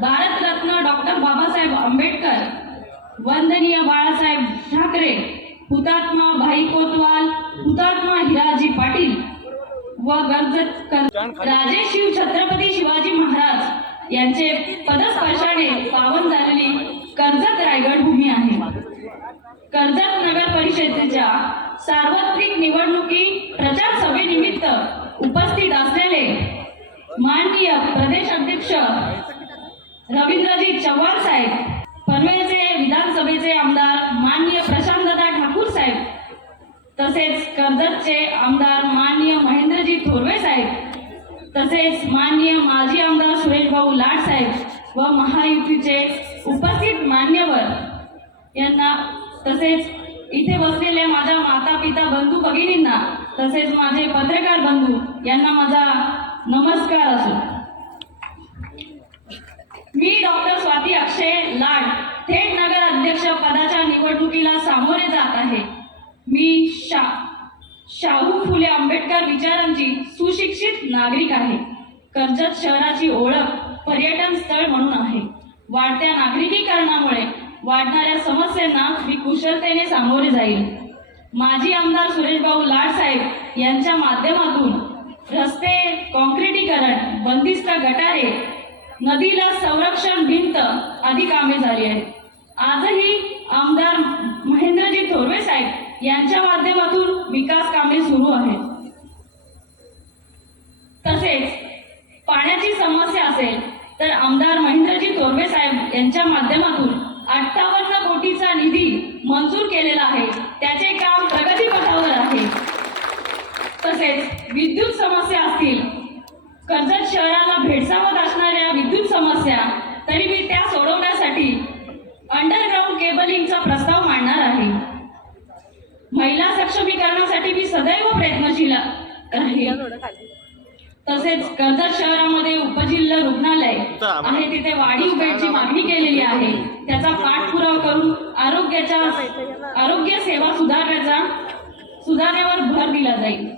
Bharat Ratna doctor Babasaheb Ambedkar, वंदनीय बाळासाहेब ठाकरे, हुतात्मा भाई कोतवाल, हुतात्मा हिराजी पाटील व राजे शिव छत्रपती शिवाजी महाराज यांचे पदस्पर्शाने पावन झालेली कर्जत रायगड भूमी आहे। कर्जत नगर परिषदेच्या सार्वत्रिक निवडणुकी प्रचार सभेनिमित्त उपस्थित असलेले माननीय प्रदेश अध्यक्ष रवींद्रजी चव्हाण साहेब, पनवेलचे विधानसभेचे आमदार माननीय प्रशांतदा ठाकूर साहेब, तसेच कर्जतचे आमदार माननीय महेंद्रजी थोरवे साहेब, तसेच माननीय माजी आमदार सुरेश भाऊ लाड साहेब व महायुतीचे उपस्थित मान्यवर यांना, तसेच इथे बसलेल्या माझ्या माता पिता बंधू भगिनींना, तसेच माझे पत्रकार बंधू यांना माझा नमस्कार असो। मी डॉक्टर स्वाती अक्षय लाड थेट नगर अध्यक्ष पदाच्या निवडणुकीला सामोरे जात आहे। मी शाहू फुले आंबेडकर विचारांची सुशिक्षित नागरिक आहे। कर्जत शहराची ओळख पर्यटन स्थळ म्हणून आहे। वाढत्या नागरिकीकरणामुळे वाढणाऱ्या समस्यांना मी कुशलतेने सामोरे जाईल। माजी आमदार सुरेश भाऊ लाड साहेब यांच्या माध्यमातून रस्ते, काँक्रिटीकरण, बंदिस्त गटारे, नदीला संरक्षण भिंत आदी कामे झाली आहेत। आजही आमदार महेंद्रजी थोरवे साहेब यांच्या माध्यमातून विकास कामे सुरू आहेत। तसेच पाण्याची समस्या असेल तर आमदार महेंद्रजी थोरवे साहेब यांच्या माध्यमातून 58 कोटीचा निधी मंजूर केलेला आहे, त्याचे काम प्रगतीपथावर आहे। तसेच विद्युत समस्या असतील, कर्जत शहराला भेडसावत असणाऱ्या विद्युत समस्या, तरी मी त्या सोडवण्यासाठी अंडरग्राउंड केबलिंगचा प्रस्ताव मांडणार आहे। महिला सक्षमीकरणासाठी मी सदैव प्रयत्नशील आहे। तसेच कर्जत शहरामध्ये उपजिल्हा रुग्णालय आहे, तिथे वाढीव बेडची मागणी केलेली आहे, त्याचा पाठपुरावा करून आरोग्य सेवा सुधारण्यावर भर दिला जाईल।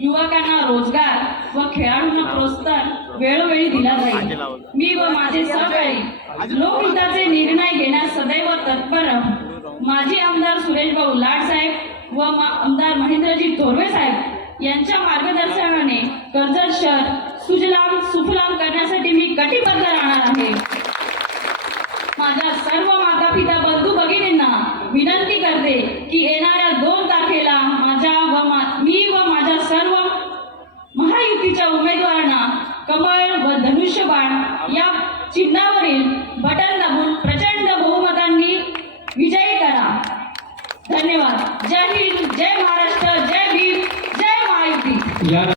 युवकांना रोजगार व खेळाडूंना प्रोत्साहन वेळोवेळी दिला जाईल। मी व माझे सहकारी लोकहिताचे निर्णय घेण्यास सदैव तत्पर राहू। माजी आमदार सुरेश भाऊ लाड साहेब व आमदार महेंद्रजी थोरवे साहेब यांच्या मार्गदर्शनाने कर्जत शहर सुजलाम सुफलाम करण्यासाठी मी कटिबद्ध राहणार आहे। माझ्या सर्व माता पिता बंधू भगिनींना विनंती करते की येणाऱ्या 2 तारखेला मी व माझ्या सर्व महायुतीच्या उमेदवारांना कमळ व धनुष्यबाण या चिन्हावरील बटन दाबून प्रचंड बहुमतांनी विजयी करा। धन्यवाद। जय हिंद, जय महाराष्ट्र, जय भीम, जय महायुती।